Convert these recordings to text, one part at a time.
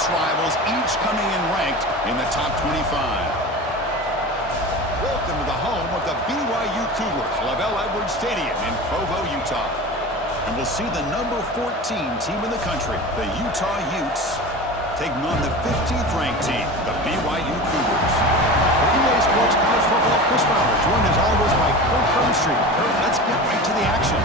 conference rivals, each coming in ranked in the top 25. Welcome to the home of the BYU Cougars, LaVell Edwards Stadium in Provo, Utah. And we'll see the number 14 team in the country, the Utah Utes, taking on the 15th ranked team, the BYU Cougars. For EA Sports College Football, Chris Fowler, joined as always by Kurt Hermstreet. Kurt, let's get right to the action.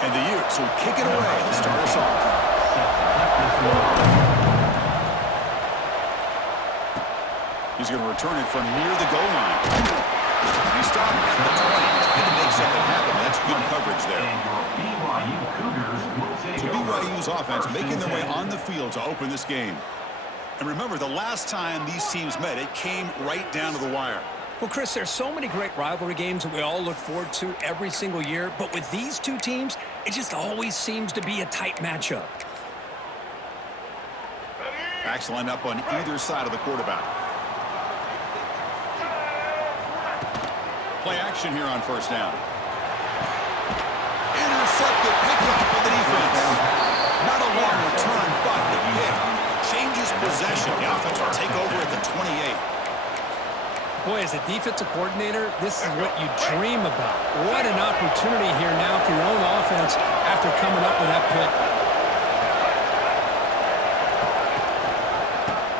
And the Utes will kick it away to start us off. He's going to return it from near the goal line. He stopped at the 20. Trying to make something happen. That's good coverage there. So BYU's offense making their way on the field to open this game. And remember, the last time these teams met, it came right down to the wire. Well, Chris, there's so many great rivalry games that we all look forward to every single year. But with these two teams, it just always seems to be a tight matchup. Backs line up on either side of the quarterback. Play action here on first down. Intercepted, picked up by the defense. Not a long return, but the pick changes possession. The offense will take over at the 28. Boy, as a defensive coordinator, this is what you dream about. What an opportunity here now for your own offense after coming up with that pick.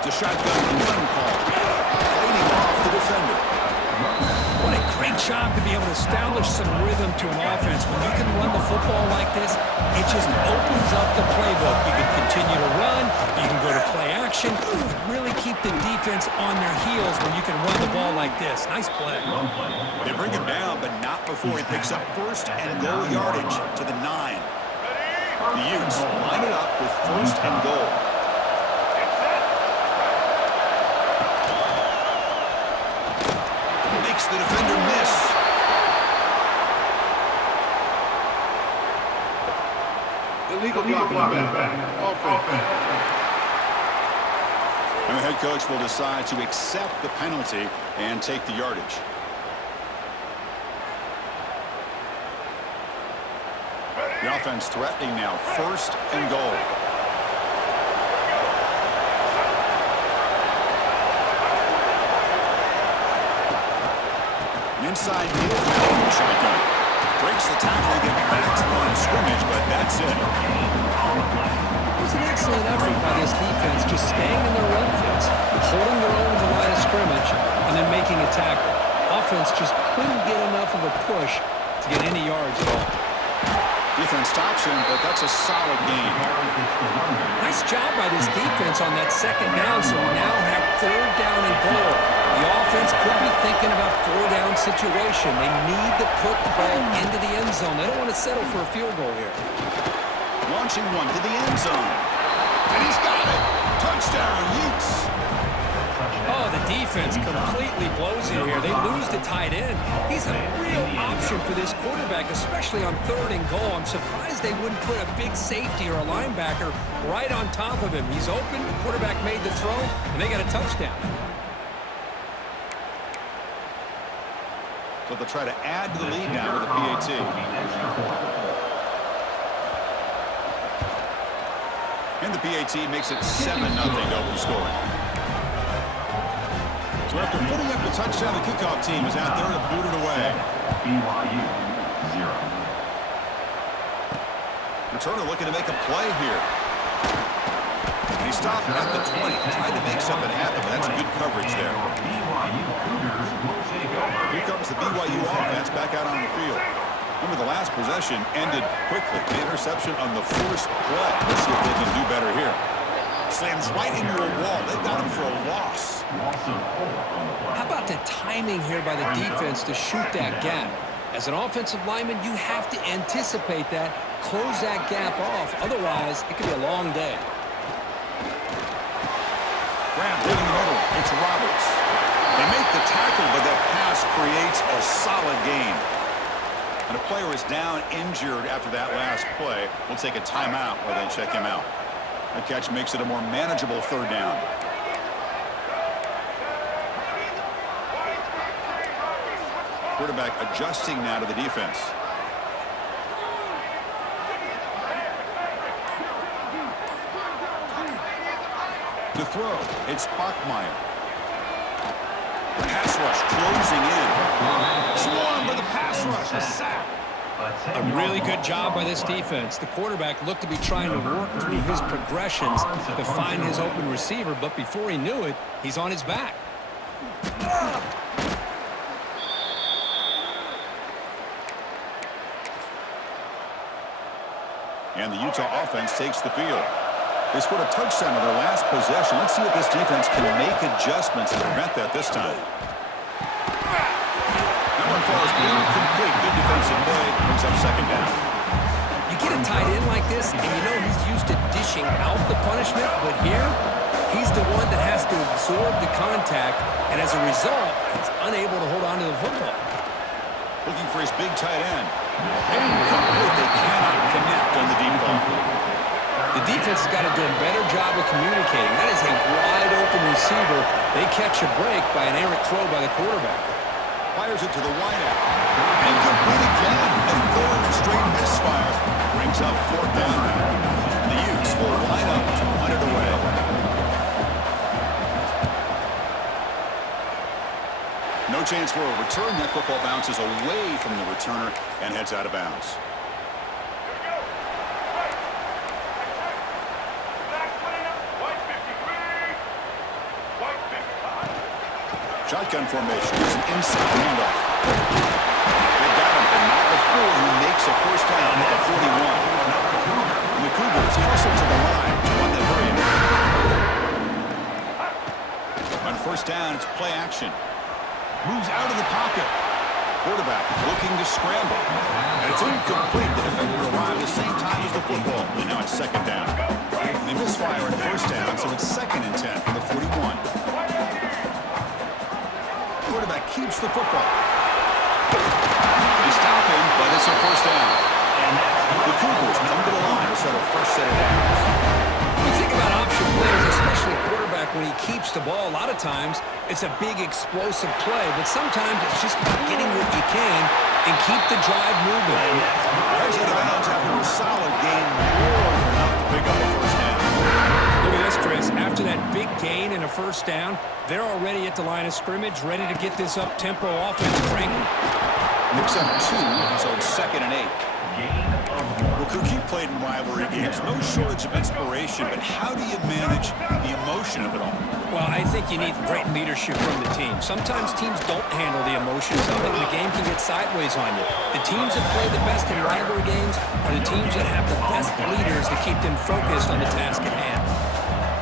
It's a shotgun run call. Fading off the defender. What a great job to be able to establish some rhythm to an offense. When you can run the football like this, it just opens up the playbook. You can continue to run. You can go to play action. Really keep the defense on their heels when you can run the ball like this. Nice play. They bring him down, but not before he picks up first and goal yardage to the 9. The Utes line it up with first and goal. Makes the defender miss. Illegal block back. Offense. And the head coach will decide to accept the penalty and take the yardage. The offense threatening now, first and goal. An inside deal from the shotgun. Breaks the tackle to get back to the line of scrimmage, but that's it. It was an excellent effort by this defense, just staying in their run fence, holding their own to the line of scrimmage, and then making a tackle. Offense just couldn't get enough of a push to get any yards at all. Defense stops him, but that's a solid gain. Nice job by this defense on that second down, so we now have third down and goal. The offense could be thinking about four-down situation. They need to put the ball into the end zone. They don't want to settle for a field goal here. Launching one to the end zone. And he's got it. Touchdown, Utes. Oh, the defense completely blows it here. They lose the tight end. He's a real option for this quarterback, especially on third and goal. I'm surprised they wouldn't put a big safety or a linebacker right on top of him. He's open. The quarterback made the throw, and they got a touchdown. So they'll try to add to the lead now with the PAT. And the PAT makes it 7-0 open scoring. So after putting up the touchdown, the kickoff team is out there to boot it away. BYU 0. Returner looking to make a play here. And he stopped at the 20. Tried to make something happen, but that's good coverage there. Here comes the BYU offense back out on the field. Remember, the last possession ended quickly. The interception on the first play. Let's see if they can do better here. Slams right into a wall. They got him for a loss. How about the timing here by the defense to shoot that gap? As an offensive lineman, you have to anticipate that, close that gap off. Otherwise, it could be a long day. Grab in the middle. It's Roberts. They make the tackle, but that pass creates a solid gain. And a player is down injured after that last play. We'll take a timeout while they check him out. The catch makes it a more manageable third down. Quarterback adjusting now to the defense. To throw, it's Bachmeier. Pass rush closing in. Swarmed by the pass rush. A sack. A really good job by this defense. The quarterback looked to be trying to work through his progressions to find his open receiver, but before he knew it, he's on his back. And the Utah offense takes the field. They scored a touchdown on their last possession. Let's see if this defense can make adjustments to prevent that this time. That one falls incomplete. Good defensive play. Brings up second down. You get a tight end like this, and you know he's used to dishing out the punishment, but here, he's the one that has to absorb the contact, and as a result, he's unable to hold on to the football. Looking for his big tight end. Incomplete. They cannot connect on the deep ball. The defense has got to do a better job of communicating. That is a wide-open receiver. They catch a break by an errant throw by the quarterback. Fires it to the wideout. Incomplete again. A third straight misfire. Brings up fourth down. The Utes will line up to punt it away. No chance for a return. That football bounces away from the returner and heads out of bounds. Shotgun formation. There's an inside handoff. They've got him, but not before he makes a first down at the 41. And the Cougars hustle to the line to run the hurry. On first down, it's play action. Moves out of the pocket. Quarterback looking to scramble. And it's incomplete. The defender arrived at the same time as the football. And now it's second down. They misfire at first down, so it's 2nd and 10 for the 41. Quarterback keeps the football. They stop him, but it's a first down. The Cougars come to the line to set a first set of downs. When you think about option plays, especially quarterback, when he keeps the ball, a lot of times it's a big explosive play, but sometimes it's just about getting what you can and keep the drive moving. Yards out of bounds after a solid game, more than enough to pick up a first down. Look at this, Chris. After that big gain and a first down, they're already at the line of scrimmage, ready to get this up-tempo offense cranking. Mix up 2, so it's 2nd and 8. Well, Kuki played in rivalry games. No shortage of inspiration, but how do you manage the emotion of it all? Well, I think you need great leadership from the team. Sometimes teams don't handle the emotions of it, and the game can get sideways on you. The teams that play the best in rivalry games are the teams that have the best leaders to keep them focused on the task at hand.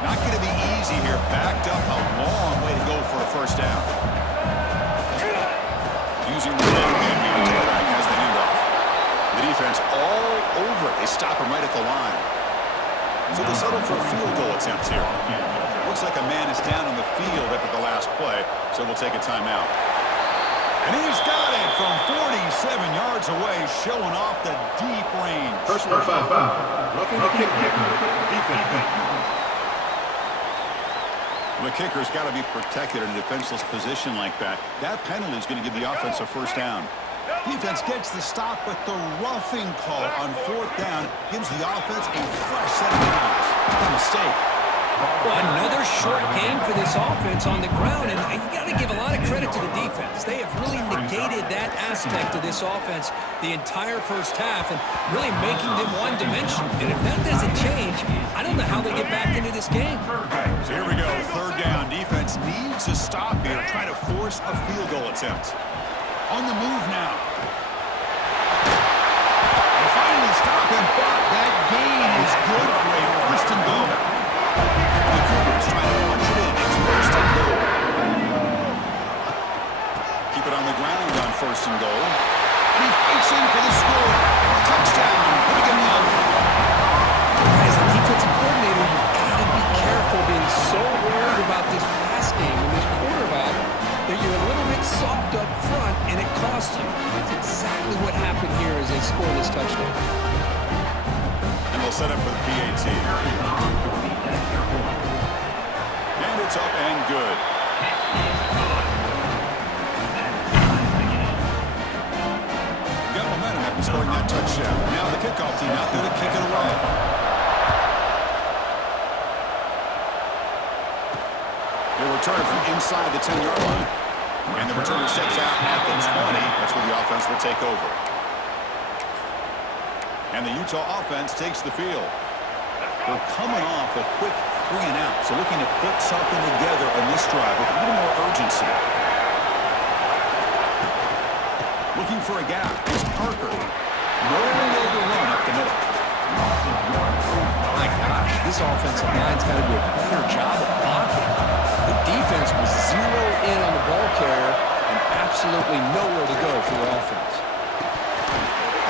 Not going to be easy here. Backed up, a long way to go for a first down. Using the leg man, the quarterback has the handoff. The defense all over it. They stop him right at the line. So they settle for a field goal attempt here. Looks like a man is down on the field after the last play, so we'll take a timeout. And he's got it from 47 yards away, showing off the deep range. Personal foul. Roughing the kicker. Defense. The kicker's got to be protected in a defenseless position like that. That penalty is going to give the offense a first down. Defense gets the stop, but the roughing call on fourth down gives the offense a fresh set of downs. A mistake. Well, another short game for this offense on the ground, and you got to give a lot of credit to the defense. They have really negated that aspect of this offense the entire first half and really making them one-dimensional. And if that doesn't change, I don't know how they get back into this game. So here we go, third down. Defense needs a stop here, trying to force a field goal attempt. On the move now. They finally stop him, but that gain is good for a first and goal. The Cougars trying to punch it in. It's first and goal. Keep it on the ground on first and goal. And he fights in for the score. Touchdown, Brigham Young. As a defensive coordinator, you've got to be careful being so worried about this pass game and this quarterback that you're a little bit soft up front and it costs you. It's touchdown. And they'll set up for the PAT. And it's up and good. Got momentum after scoring that touchdown. Now the kickoff team out there to kick it away. They return from inside the 10-yard line. And the returner steps out at the 20. That's where the offense will take over. And the Utah offense takes the field. They're coming off a quick 3-and-out, so looking to put something together on this drive with a little more urgency. Looking for a gap is Parker. Nowhere to run up the middle. My gosh, this offensive line's got to do a better job of blocking. The defense was zeroed in on the ball carrier and absolutely nowhere to go for the offense.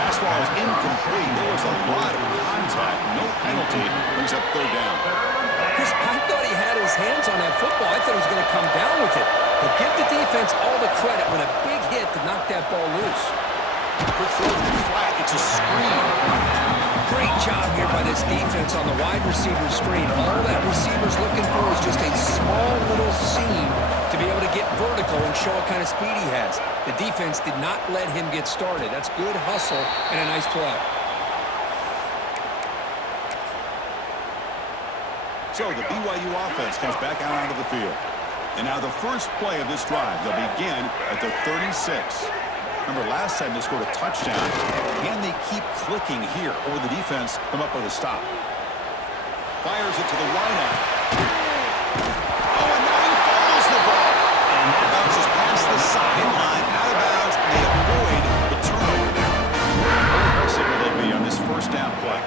Pass ball is incomplete. There was a lot of contact. No penalty. Brings up third down. Chris, I thought he had his hands on that football. I thought he was going to come down with it. But give the defense all the credit when a big hit to knock that ball loose. Quick throw to the flat. It's a screen. Great job here by this defense on the wide receiver screen. All that receiver's looking for is just a small little seam to be able to get vertical and show what kind of speed he has. The defense did not let him get started. That's good hustle and a nice play. So the BYU offense comes back out onto the field. And now the first play of this drive, they'll begin at the 36. Remember, last time they scored a touchdown. Can they keep clicking here, or the defense come up with a stop? Fires it to the wideout. Oh, and now he fumbles the ball. It bounces past the sideline, out of bounds, and they avoid the turnover there. How aggressive will they be on this first down play?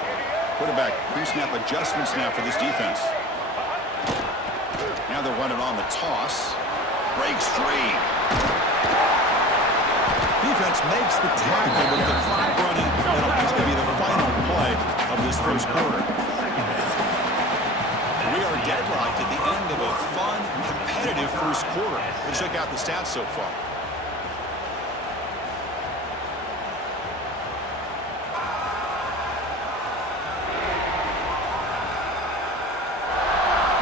Quarterback pre-snap adjustments now for this defense. Now they're running on the toss. Breaks free. Defense makes the tackle with the clock running. That'll probably be the final play of this first quarter. We are deadlocked at the end of a fun, competitive first quarter. Let's check out the stats so far.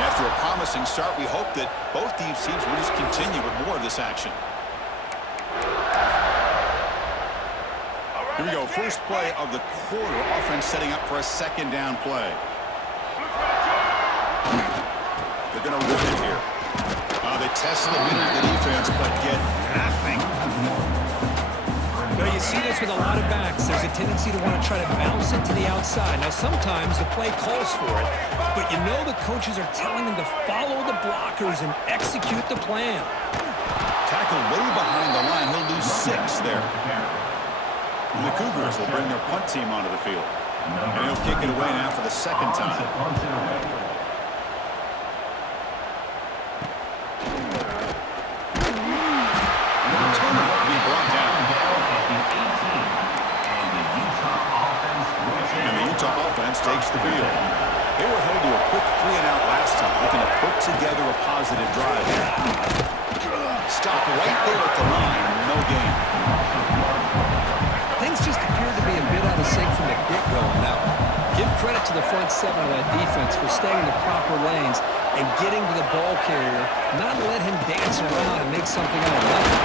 After a promising start, we hope that both these teams will just continue with more of this action. Here we go, first play of the quarter. Offense setting up for a second down play. They're going to run it here. They test the middle of the defense, but get nothing. Well, you see this with a lot of backs. There's a tendency to want to try to bounce it to the outside. Now, sometimes the play calls for it, but you know the coaches are telling them to follow the blockers and execute the plan. Tackle way behind the line. He'll lose 6 there. And the Cougars will bring their punt team onto the field. And he'll kick it away now for the second time. And the returner will be brought down. And the Utah offense takes the field. They were held to a quick 3-and-out last time, looking to put together a positive drive here. Stop right there at the line. No gain. Things just appear to be a bit out of sync from the get-go on that one. Give credit to the front 7 of that defense for staying in the proper lanes and getting to the ball carrier, not let him dance around and make something out of nothing.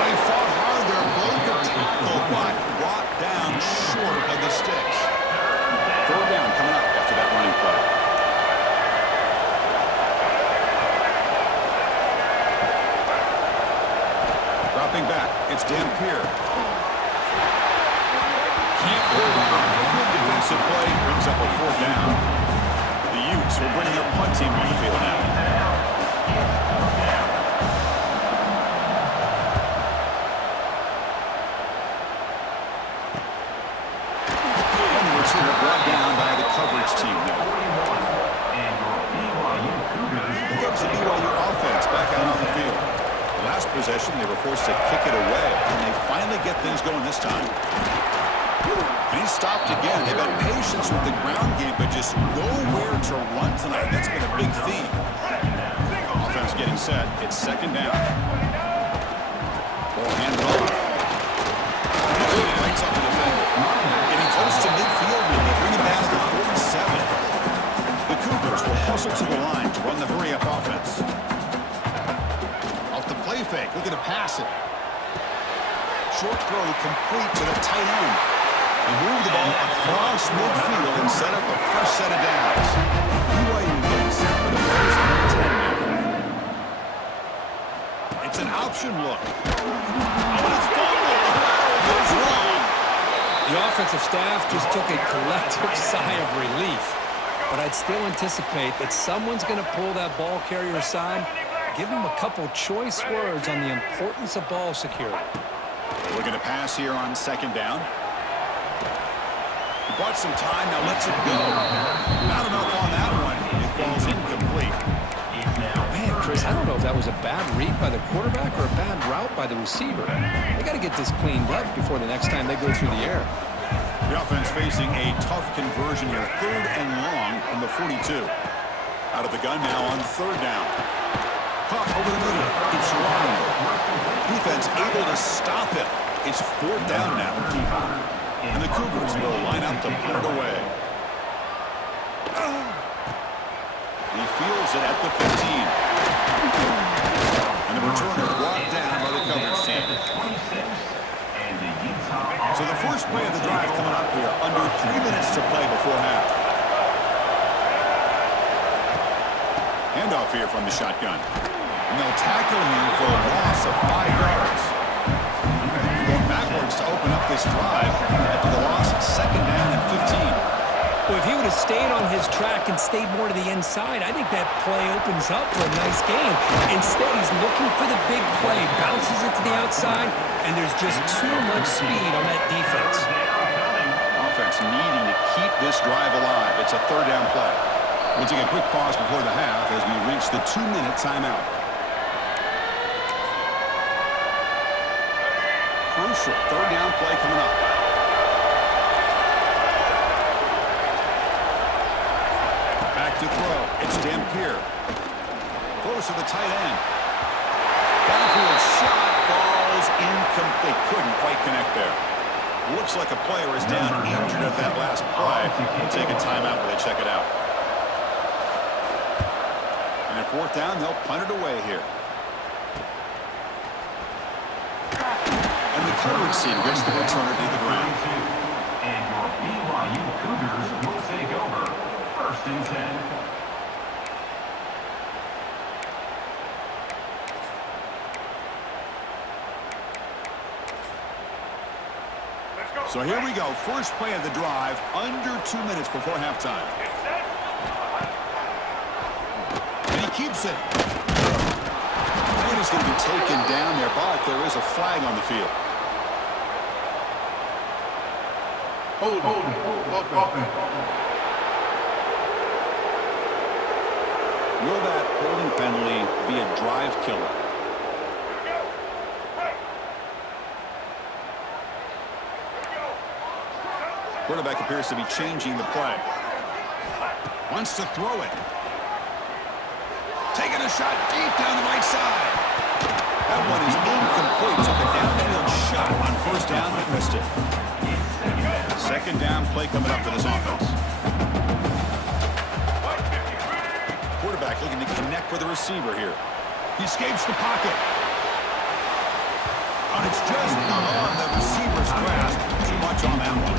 They fought hard there, broke the tackle, but brought down short of the sticks. Third down coming up after that running play. Dropping back, it's Dampier. Can't hold on. Good defensive play brings up a fourth down. The Utes will bring their punt team on the field now. And the returner brought down by the coverage team now. Here comes the BYU offense back out on the field. Last possession, they were forced to kick it away, and they finally get things going this time. And he stopped again. They've had patience with the ground game, but just nowhere to run tonight. That's been a big theme. Offense getting set. It's second down. Ball handed off. Breaks off the defender. looking to pass it. Short throw complete to the tight end. They move the ball across midfield and set up a fresh set of downs. BYU getting set for the first and 10 now. It's an option look. Oh, it's fumbled. The goes wrong. The offensive staff just took a collective sigh of relief. But I'd still anticipate that someone's going to pull that ball carrier aside, give him a couple choice words on the importance of ball security. We're going to pass here on second down. He bought some time, now lets it go. Not enough on that one. It falls incomplete. Man, Chris, I don't know if that was a bad read by the quarterback or a bad route by the receiver. They got to get this cleaned up before the next time they go through the air. The offense facing a tough conversion here. 3rd and long from the 42. Out of the gun now on 3rd down. Caught over the middle. It's Ryan. Defense able to stop it. It's 4th down now. And the Cougars will line up to put it away. He fields it at the 15. And the returner brought down by the coverage team. So the first play of the drive coming up here. Under 3 minutes to play before half. Handoff here from the shotgun. And they'll tackle him for a loss of 5 yards. Going backwards to open up this drive after the loss, 2nd down and 15. Well, if he would have stayed on his track and stayed more to the inside, I think that play opens up for a nice game. Instead, he's looking for the big play, bounces it to the outside, and there's just too much speed on that defense. Offense needing to keep this drive alive. It's a 3rd down play. We'll take a quick pause before the half as we reach the 2-minute timeout. Crucial 3rd down play coming up. Back to throw. It's Dampier. Throws to the tight end. Downfield shot falls incomplete. Couldn't quite connect there. Looks like a player is down injured at that last play. We'll take a timeout while they check it out. And at 4th down, they'll punt it away here. And the coverage team gets the returner to the ground. And your BYU Cougars will take over 1st and 10. So here we go. First play of the drive, under 2 minutes before halftime. And he keeps it. And he's going to be taken down there, but there is a flag on the field. Hold. Will that holding penalty be a drive killer? Quarterback appears to be changing the play. Wants to throw it. Taking a shot deep down the right side. That one is incomplete. Took a downfield shot on 1st down, but missed it. 2nd down play coming up for this offense. Quarterback looking to connect with the receiver here. He escapes the pocket. And it's just beyond the receiver's grasp. Too much on that one.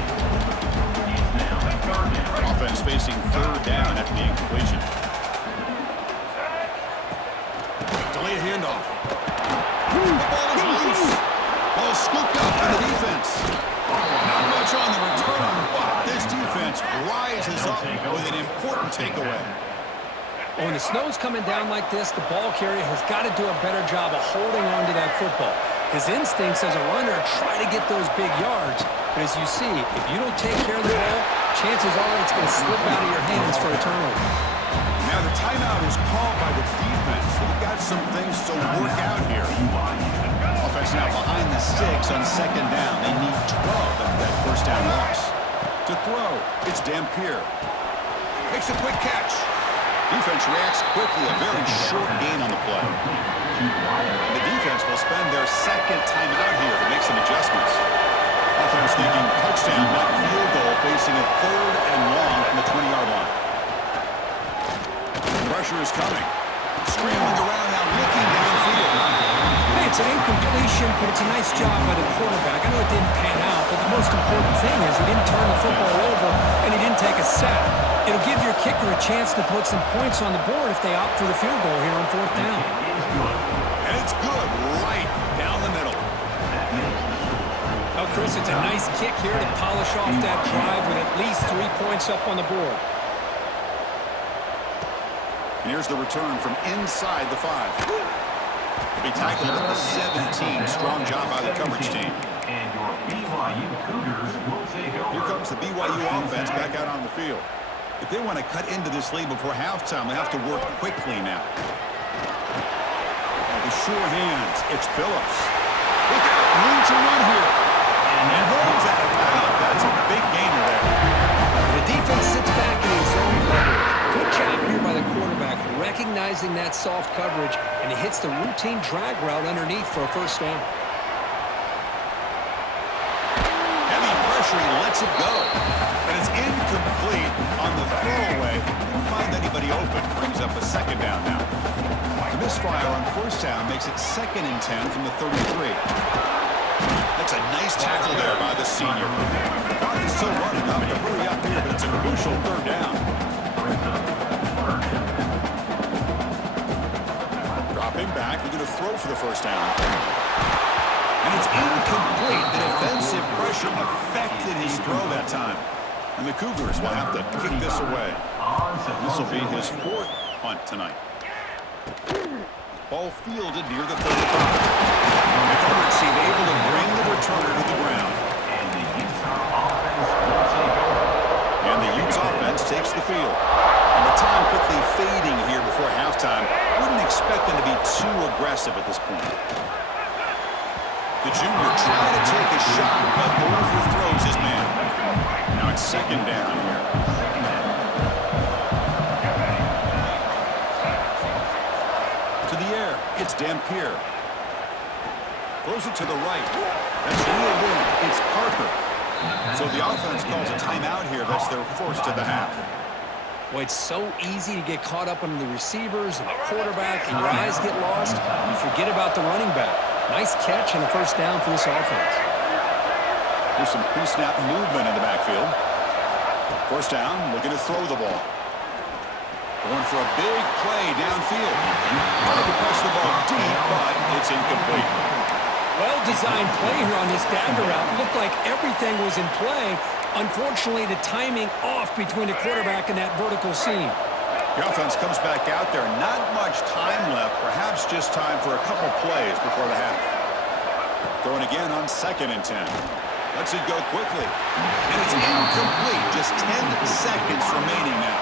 Offense facing 3rd down after the incompletion. Delayed handoff. The ball is loose. Ball scooped up by the defense. Not much on the return, but this defense rises up with an important takeaway. When the snow's coming down like this, the ball carrier has got to do a better job of holding on to that football. His instincts as a runner are try to get those big yards. But as you see, if you don't take care of the ball, chances are it's going to slip out of your hands for a turnover. Now the timeout is called by the defense. They've got some things to work out here. Offense now behind the sticks on 2nd down. They need 12 after that 1st down loss. To throw, it's Dampier. Makes a quick catch. Defense reacts quickly. A very short gain on the play. The defense will spend their 2nd timeout here to make some adjustments. Offense thinking touchdown, not field goal, facing a 3rd and long from the 20-yard line. Pressure is coming. Scrambling around now, looking downfield. It's It's an incompletion, but it's a nice job by the quarterback. I know it didn't pan out, but the most important thing is he didn't turn the football over and he didn't take a sack. It'll give your kicker a chance to put some points on the board if they opt for the field goal here on 4th down. And it's good right down the middle. Oh, Chris, it's a nice kick here to polish off that drive with at least 3 points up on the board. And here's the return from inside the 5. To be tackled at the 17. Strong job by the coverage team. And your BYU Cougars will take over. Here comes the BYU offense back out on the field. If they want to cut into this lead before halftime, they have to work quickly now. The sure hands. It's Phillips. Look out. Room to run here. And holds out of bounds. That's a big gainer there. The defense sits back in his zone coverage. Good job here by the quarterback, recognizing that soft coverage, and he hits the routine drag route underneath for a 1st down. Heavy pressure, he lets it go. And it's incomplete on the throwaway. Didn't find anybody open. Brings up a 2nd down now. The misfire on 1st down makes it 2nd and 10 from the 33. That's a nice tackle there by the senior. The clock is still running up to hurry up here, but it's a crucial 3rd down. Dropping back, we're going to throw for the 1st down. And it's incomplete. The defensive pressure affected his throw that time. And the Cougars will have to kick this away. This will be his 4th punt tonight. Ball fielded near the 35. The coverage team able to bring the returner to the ground. And the Utes offense takes the field. And the time quickly fading here before halftime. Wouldn't expect them to be too aggressive at this point. The junior trying to take a shot, but overthrows his man. Now it's 2nd down here. To the air, it's Dampier. Throws it to the right. That's reeled in. It's Parker. So the offense calls a timeout here. That's their 1st of the half. Boy, it's so easy to get caught up on the receivers and the quarterback, and your eyes get lost. You forget about the running back. Nice catch and a 1st down for this offense. There's some pre-snap movement in the backfield. 1st down, looking to throw the ball. Going for a big play downfield. Trying to press the ball deep, but it's incomplete. Well-designed play here on this dagger route. Looked like everything was in play. Unfortunately, the timing off between the quarterback and that vertical seam. The offense comes back out there. Not much time left. Perhaps just time for a couple plays before the half. Throwing again on 2nd and 10. Lets it go quickly. And it's incomplete. Just 10 seconds remaining now.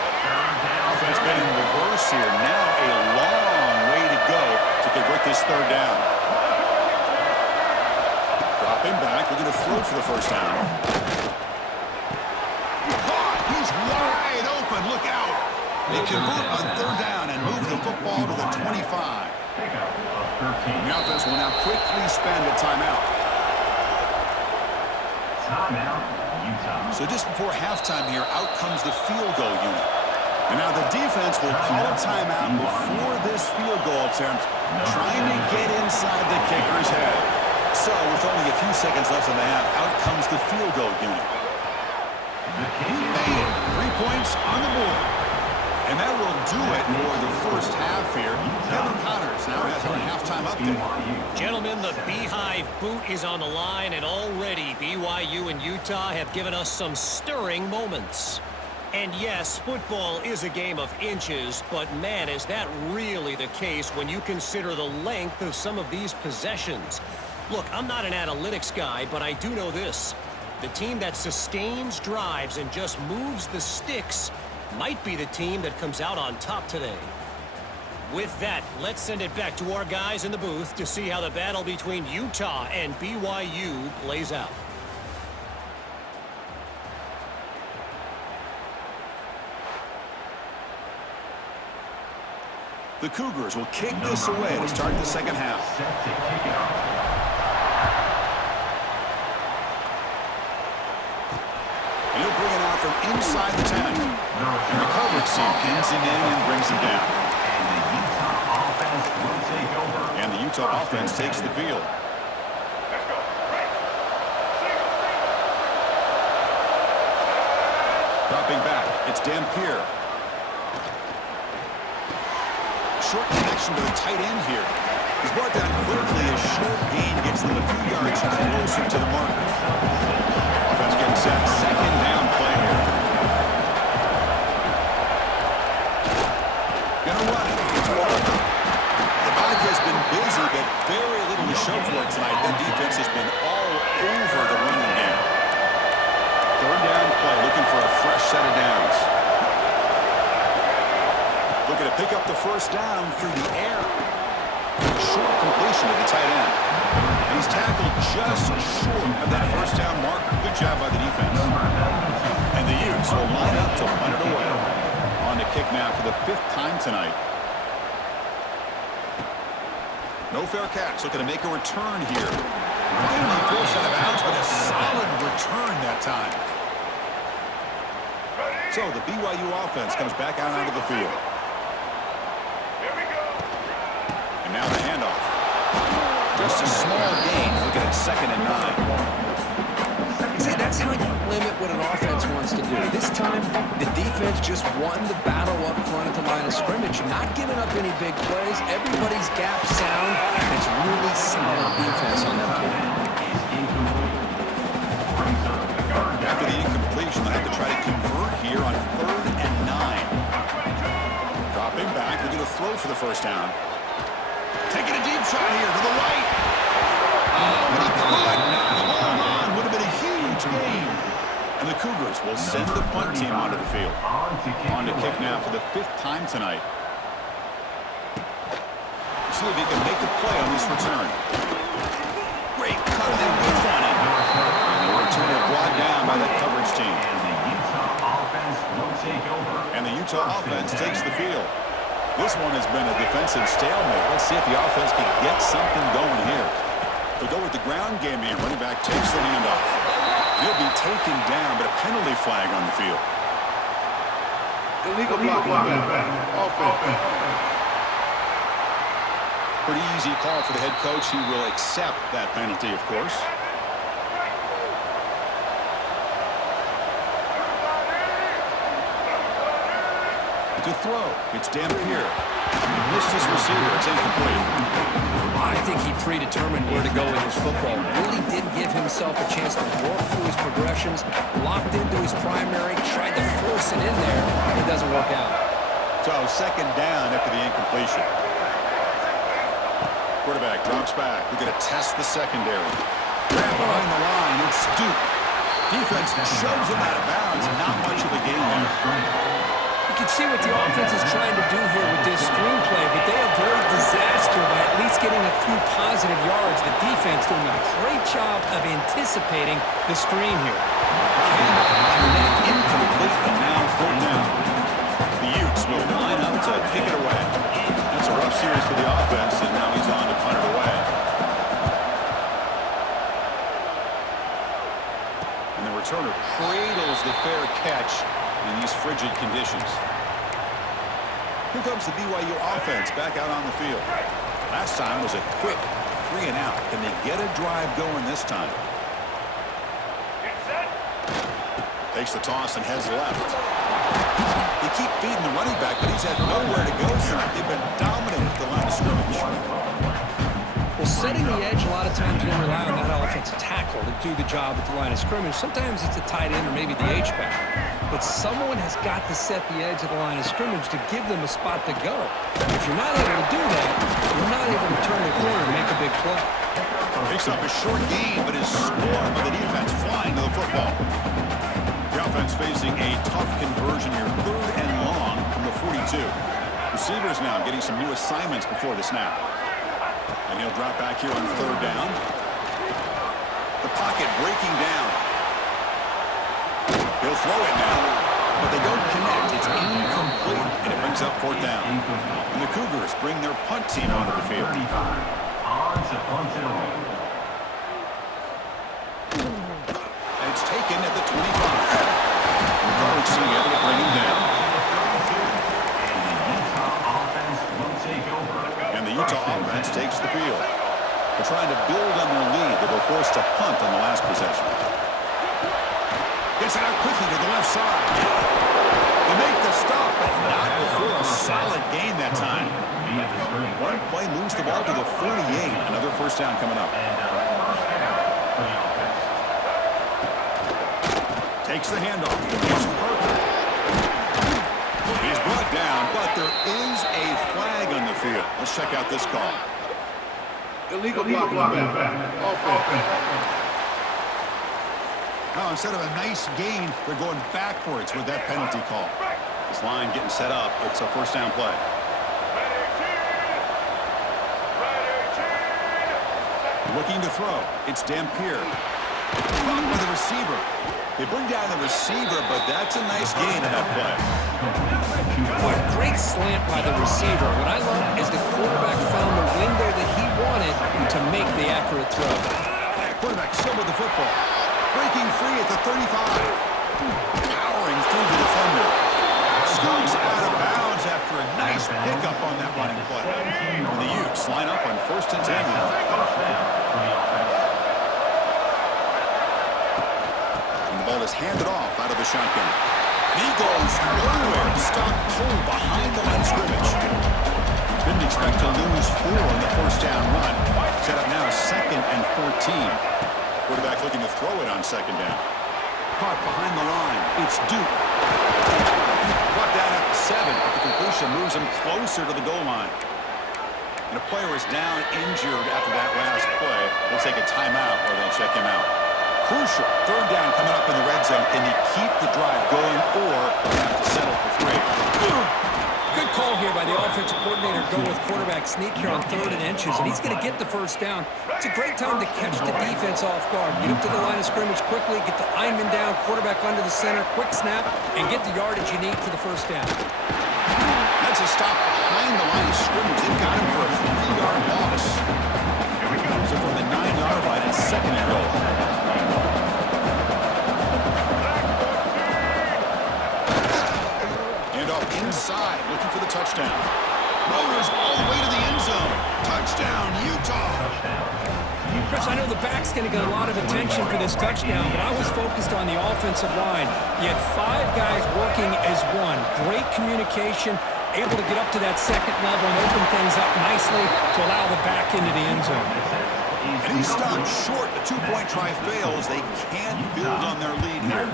Offense been in reverse here. Now a long way to go to convert this 3rd down. Dropping back. We're going to throw for the 1st down. Caught. He's wide open. Look out. They convert on 3rd down and move the football to the 25. The offense will now quickly spend a timeout. Timeout, Utah. So just before halftime here, out comes the field goal unit. And now the defense will call a timeout before this field goal attempt, trying to get inside the kicker's head. So with only a few seconds left in the half, out comes the field goal unit. He made it. 3 points on the board. And that will do it for the 1st half here. Kevin Connors now has our halftime update. Gentlemen, the Beehive boot is on the line, and already BYU and Utah have given us some stirring moments. And yes, football is a game of inches, but man, is that really the case when you consider the length of some of these possessions. Look, I'm not an analytics guy, but I do know this. The team that sustains drives and just moves the sticks might be the team that comes out on top today. With that, let's send it back to our guys in the booth to see how the battle between Utah and BYU plays out. The Cougars will kick this away to start the 2nd half. Set to kick it off. And he'll bring it out from inside the 10. And the coverage team pins him in and brings him down. And the Utah offense will take over. And the Utah offense takes the field. Dropping back, it's Dampier. Short connection to the tight end here. He's brought down quickly as short gain gets them a few yards closer to the marker. Offense getting set. Second down play here. Gonna run it. It's Walker. The body has been busy, but very little to show for it tonight. That defense has been all over the running game. Third down play, looking for a fresh set of downs. Looking to pick up the first down through the air. Short completion to the tight end. And he's tackled just short of that first down marker. Good job by the defense. And the Utes will line up to punt it away. On to kick now for the 5th time tonight. No fair catch. Looking to make a return here. Finally forced out of bounds, but a solid return that time. So the BYU offense comes back out onto the field. And now the handoff. Just a small gain. Looking at 2nd and 9. See, that's how you limit what an offense wants to do. This time, the defense just won the battle up front at the line of scrimmage, not giving up any big plays. Everybody's gap sound. It's really solid defense on that play. After the incompletion, they'll have to try to convert here on 3rd and 9. Dropping back, looking to throw for the first down. Taking a deep shot here to the right. Oh, but he could not hold on. Would have been a huge gain. And the Cougars will send the punt team onto the field. On to kick now for the 5th time tonight. See if he can make the play on this return. Great cut and whiff on it. And the returner brought down by that coverage team. And the Utah offense takes the field. This one has been a defensive stalemate. Let's see if the offense can get something going here. They'll go with the ground game here. Running back takes the handoff. He'll be taken down, but a penalty flag on the field. Illegal blocking. Offense. Pretty easy call for the head coach. He will accept that penalty, of course. To throw, it's Dampier. Missed his receiver. It's incomplete. I think he predetermined where to go with his football. Really did give himself a chance to work through his progressions, locked into his primary, tried to force it in there, and it doesn't work out. So 2nd down after the incompletion. Quarterback drops back. We're going to test the secondary. Grab behind the line. It's Duke. Defense shoves him out of bounds. Not much of a gain there. You can see what the offense is trying to do here with this screenplay, but they avoid disaster by at least getting a few positive yards. The defense doing a great job of anticipating the screen here. Incomplete, but now 4th down. The Utes will line up to kick it away. That's a rough series for the offense, and now he's on to punt it away. And the returner cradles the fair catch in these frigid conditions. Here comes the BYU offense back out on the field. Last time was a quick 3 and out. Can they get a drive going this time? Takes the toss and heads left. They keep feeding the running back, but he's had nowhere to go tonight. They've been dominant at the line of scrimmage. Well, setting the edge, a lot of times we rely on that offensive tackle to do the job at the line of scrimmage. Sometimes it's the tight end or maybe the H-back. But someone has got to set the edge of the line of scrimmage to give them a spot to go. If you're not able to do that, you're not able to turn the corner and make a big play. Picks up a short gain, but is scored by the defense flying to the football. The offense facing a tough conversion here, 3rd and long from the 42. Receivers now getting some new assignments before the snap. And he'll drop back here on 3rd down. The pocket breaking down. He'll throw it now, but they don't connect. It's incomplete, and it brings up 4th down. And the Cougars bring their punt team onto the field. On to punt it away. And it's taken at the 25. The coach being able to bring him down. And the Utah offense will take over. And the Utah offense takes the field. first down coming up. And first down for the offense. Takes the handoff. It's Parker. He's brought down, but there is a flag on the field. Let's check out this call. Illegal blocking back. Offense. Now, instead of a nice gain, they're going backwards with that penalty call. This line getting set up. It's a first down play. Looking to throw. It's Dampier. Blocked by the receiver. They bring down the receiver, but that's a nice gain in that play. What a great slant by the receiver. What I love is the quarterback found the window that he wanted to make the accurate throw. Quarterback still with the football. Breaking free at the 35. Powering through the defender. Scoots out of bounds after a nice pickup on that running play. And the Utes line up on 1st and 10. And the ball is handed off out of the shotgun. And he goes nowhere. Stopped cold behind the line of scrimmage. Didn't expect to lose 4 on the first down run. Set up now 2nd and 14. Quarterback looking to throw it on 2nd down. Caught behind the line. It's Duke. Brought down at 7, but the completion moves him closer to the goal line. And a player is down injured after that last play. They'll take a timeout or they'll check him out. Crucial. 3rd down coming up in the red zone. Can he keep the drive going or have to settle for 3? Good call here by the offensive coordinator. Go with quarterback sneak here on 3rd and inches, and he's going to get the first down. It's a great time to catch the defense off guard. Get up to the line of scrimmage quickly, get the lineman down, quarterback under the center, quick snap, and get the yardage you need for the first down. That's a stop behind the line of scrimmage. They've got him for a 3-yard loss. Here we go. So from the 9-yard line, it's 2nd and goal. Inside, looking for the touchdown. Motors all the way to the end zone. Touchdown, Utah. Chris, I know the back's going to get a lot of attention for this touchdown, but I was focused on the offensive line. You had 5 guys working as one. Great communication, able to get up to that 2nd level and open things up nicely to allow the back into the end zone. And he stopped short. The 2-point try fails. They can't build on their lead here.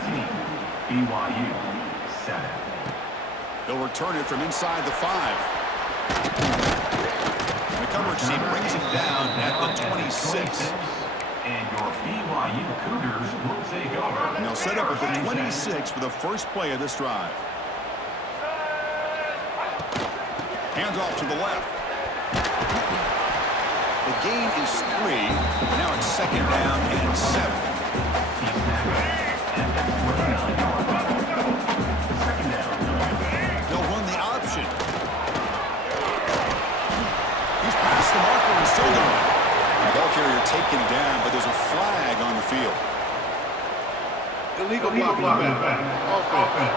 BYU set it. They'll return it from inside the 5. The coverage team brings him down at the 26. And your BYU Cougars will take over. And they'll set up at the 26 for the first play of this drive. Hands off to the left. The gain is 3. Now it's 2nd down and 7. They'll run the option. He's past the marker and still doing it. The ball carrier taken down, but there's a flag on the field. Illegal blocking back. Offense.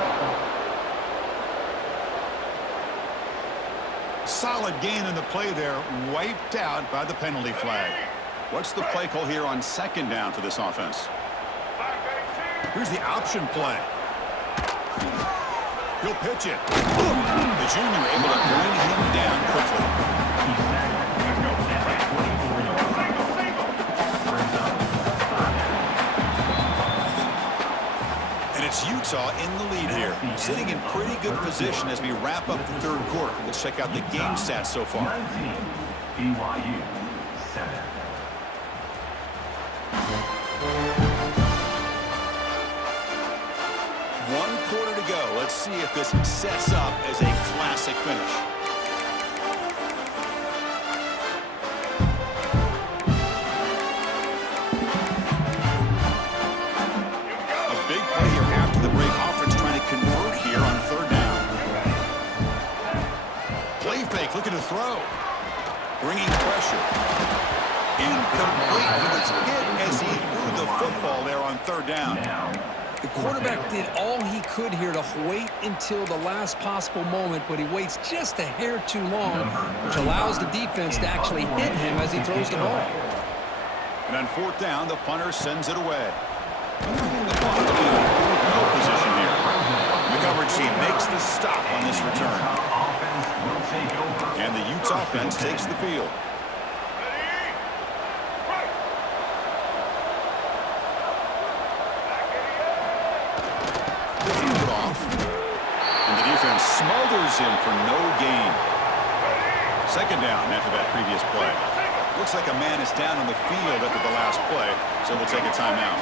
Solid gain in the play there, wiped out by the penalty flag. What's the play call here on 2nd down for this offense? Here's the option play. He'll pitch it. The junior able to bring him down quickly. And it's Utah in the lead here, sitting in pretty good position as we wrap up the 3rd quarter. Let's check out the game stats so far. 19, BYU 7. One quarter to go. Let's see if this sets up as a classic finish. A big play here after the break. Offense trying to convert here on 3rd down. Play fake, looking to throw. Bringing pressure. Incomplete. He was hit as he threw the football there on 3rd down. The quarterback did all he could here to wait until the last possible moment, but he waits just a hair too long, which allows the defense to actually hit him as he throws the ball. And on 4th down, the punter sends it away. Moving the ball to no position here. The coverage team makes the stop on this return. And the Utes offense takes the field. covers him for no gain. Second down after that previous play. Looks like a man is down on the field after the last play, so we'll take a timeout.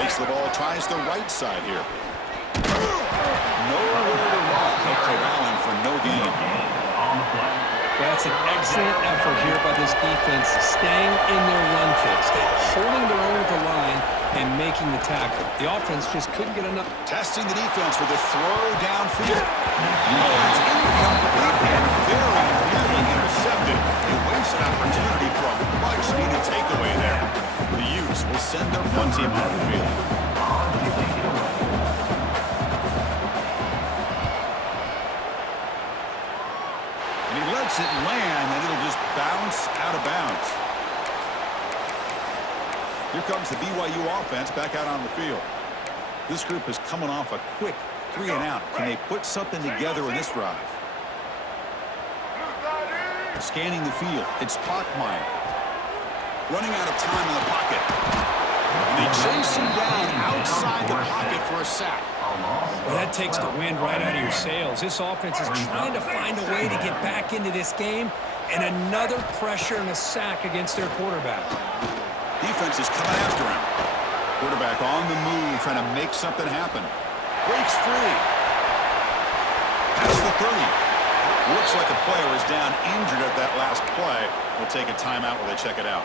Takes the ball, tries the right side here. Nowhere to run. They corral him for no gain. That's an excellent effort here by this defense, staying in their run fix, holding their own at the line and making the tackle. The offense just couldn't get enough. Testing the defense with a throw downfield. Oh, it's incomplete and very nearly intercepted. A wasted opportunity for a much-needed takeaway there. The Utes will send their punt team on the field. And he lets it land, and it'll just bounce out of bounds. Here comes the BYU offense back out on the field. This group is coming off a quick 3-and-out. Can they put something together in this drive? Scanning the field, it's Bachmeier. Running out of time in the pocket. And they chase him down outside the pocket for a sack. Well, that takes the wind right out of your sails. This offense is trying to find a way to get back into this game, and another pressure and a sack against their quarterback. Defense is coming after him. Quarterback on the move, trying to make something happen. Breaks free. Past the 30. Looks like a player is down injured at that last play. We'll take a timeout while they check it out.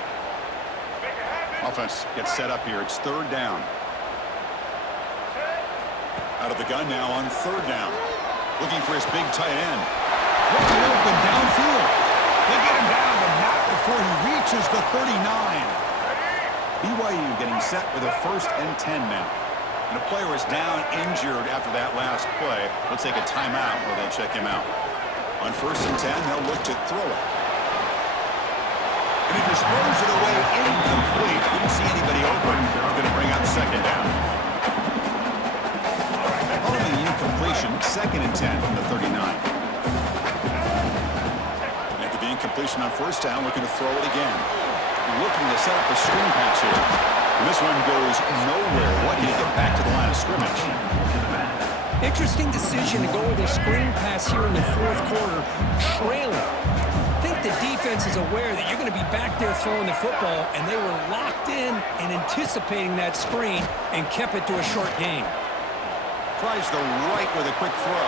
Offense gets set up here. It's third down. Out of the gun now on third down. Looking for his big tight end. Looking open downfield. They get him down, but not before he reaches the 39. BYU getting set with a 1st and 10 now. And a player is down injured after that last play. We'll take a timeout while they check him out. On 1st and 10, they'll look to throw it. And he just throws it away incomplete. Didn't see anybody open. He's going to bring up second down. Following the incompletion, 2nd and 10 from the 39. After the incompletion on 1st down, looking to throw it again. Looking to set up a screen pass here. And this one goes nowhere. Lucky to get back to the line of scrimmage. Interesting decision to go with a screen pass here in the 4th quarter, trailing. I think the defense is aware that you're going to be back there throwing the football, and they were locked in and anticipating that screen and kept it to a short game. Tries the right with a quick throw.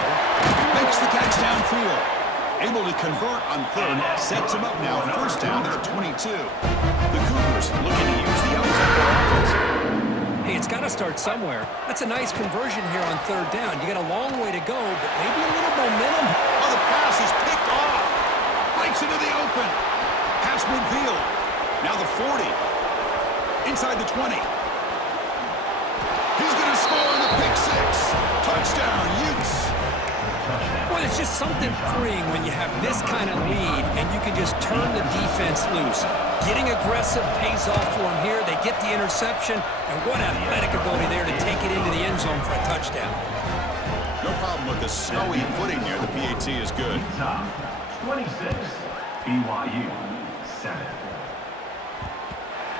Makes the catch downfield. Able to convert on 3rd. Sets him up now. 1st down to the 22. The Cougars looking to use the up-tempo offense. Hey, it's got to start somewhere. That's a nice conversion here on 3rd down. You got a long way to go, but maybe a little momentum. Oh, the pass is picked off. Breaks into the open. Pass midfield. Now the 40. Inside the 20. He's going to score in the pick 6. Touchdown, Utes. Well, it's just something freeing when you have this kind of lead and you can just turn the defense loose. Getting aggressive pays off for them here. They get the interception, and what athletic ability there to take it into the end zone for a touchdown. No problem with the snowy footing here. The PAT is good. 26, BYU 7.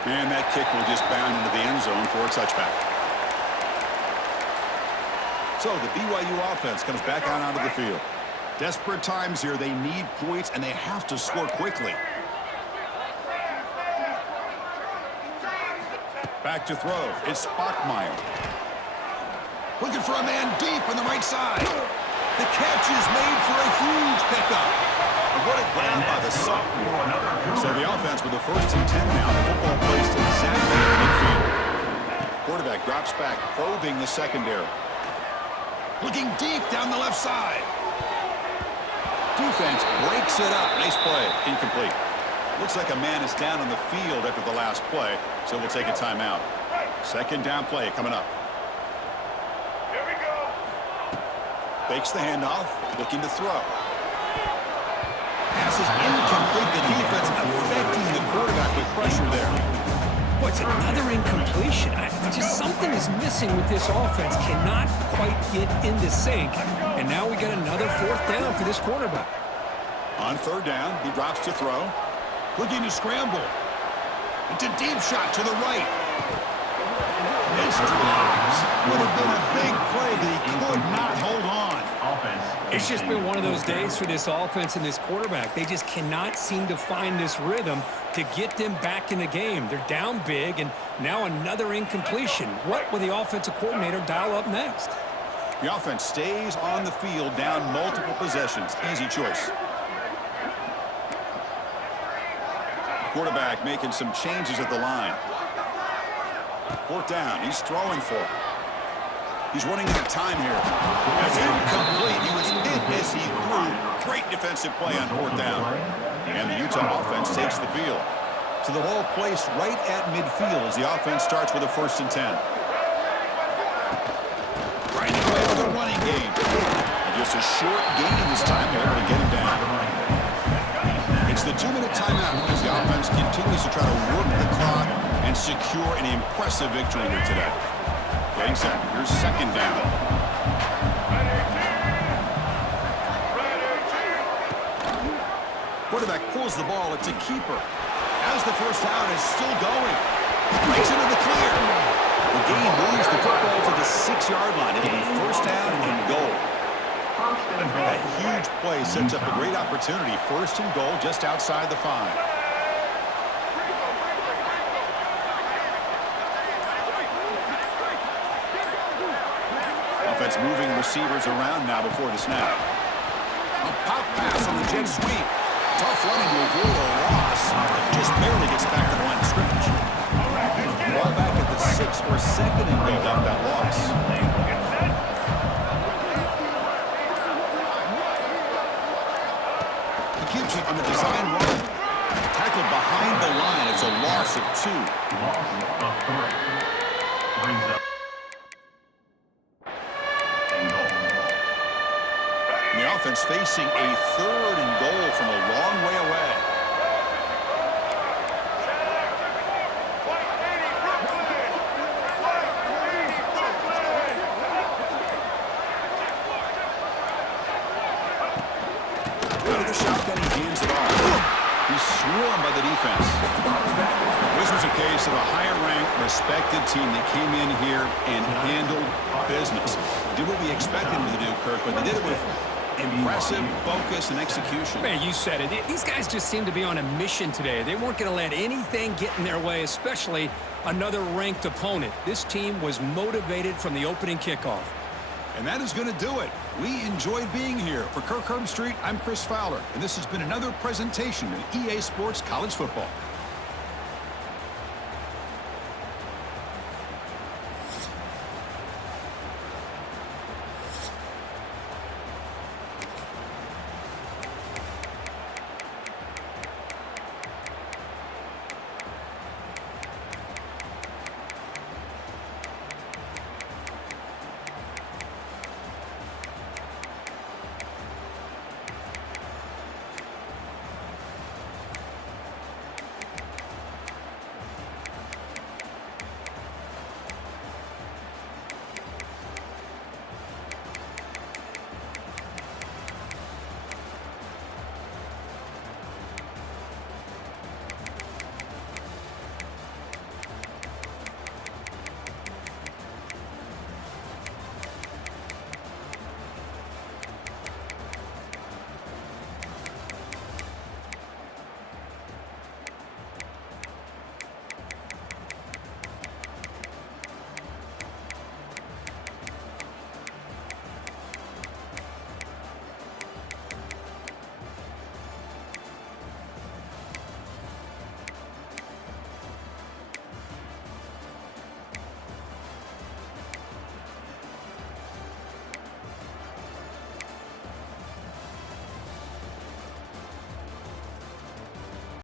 And that kick will just bound into the end zone for a touchback. So the BYU offense comes back out onto the field. Desperate times here. They need points, and they have to score quickly. Back to throw. It's Bachmeier. Looking for a man deep on the right side. The catch is made for a huge pickup. What a grab by the sophomore. So the offense with the 1st and 10 now. The football placed exactly in midfield. Quarterback drops back, probing the secondary. Looking deep down the left side. Defense breaks it up. Nice play. Incomplete. Looks like a man is down on the field after the last play, so we'll take a timeout. 2nd down play coming up. Here we go. Fakes the handoff. Looking to throw. Pass is incomplete. The defense affecting the quarterback with pressure there. What's another incompletion? Just something is missing with this offense. Cannot quite get into sync. And now we got another 4th down for this quarterback. On 3rd down, he drops to throw. Looking to scramble. It's a deep shot to the right. It's dropped. Would have been a big play, but he could not hold on. Offense It's just been one of those days for this offense and this quarterback. They just cannot seem to find this rhythm to get them back in the game. They're down big, and now another incompletion. What will the offensive coordinator dial up next? The offense stays on the field, down multiple possessions. Easy choice. Quarterback making some changes at the line. Fourth down. He's throwing for it. He's running out of time here. That's incomplete. He was hit as he threw. Great defensive play on fourth down. And the Utah offense takes the field. So the ball placed right at midfield as the offense starts with a 1st and 10. Right away with a running game. And just a short gain this time. They're able to get him down. It's the 2-minute timeout as the offense continues to try to work the clock and secure an impressive victory here today. Getting set. Here's 2nd down. Quarterback pulls the ball. It's a keeper. As the first down is still going. Breaks into the clear. The game moves the football to the 6-yard line. It'll be 1st down and goal. That huge play sets up a great opportunity. 1st and goal just outside the 5. Offense moving receivers around now before the snap. A pop pass on the jet sweep. Tough running to avoid a loss. Just barely gets back to the line of scrimmage. Ball back at the 6 for 2nd and goal off that loss. He keeps it on the design run. Tackled behind the line. It's a loss of 2. Loss of 3. Brings up. The offense facing a 3rd and goal from a long way away. Out of the shotgun, he hands it off. He's swarmed by the defense. This was a case of a higher-ranked, respected team that came in here and handled business. Did what we expected them to do, Kirk, but they did it with impressive focus and execution. Man, you said it. These guys just seem to be on a mission today. They weren't going to let anything get in their way, especially another ranked opponent. This team was motivated from the opening kickoff. And that is going to do it. We enjoyed being here. For Kirk Herbstreit, I'm Chris Fowler, and this has been another presentation of EA Sports College Football.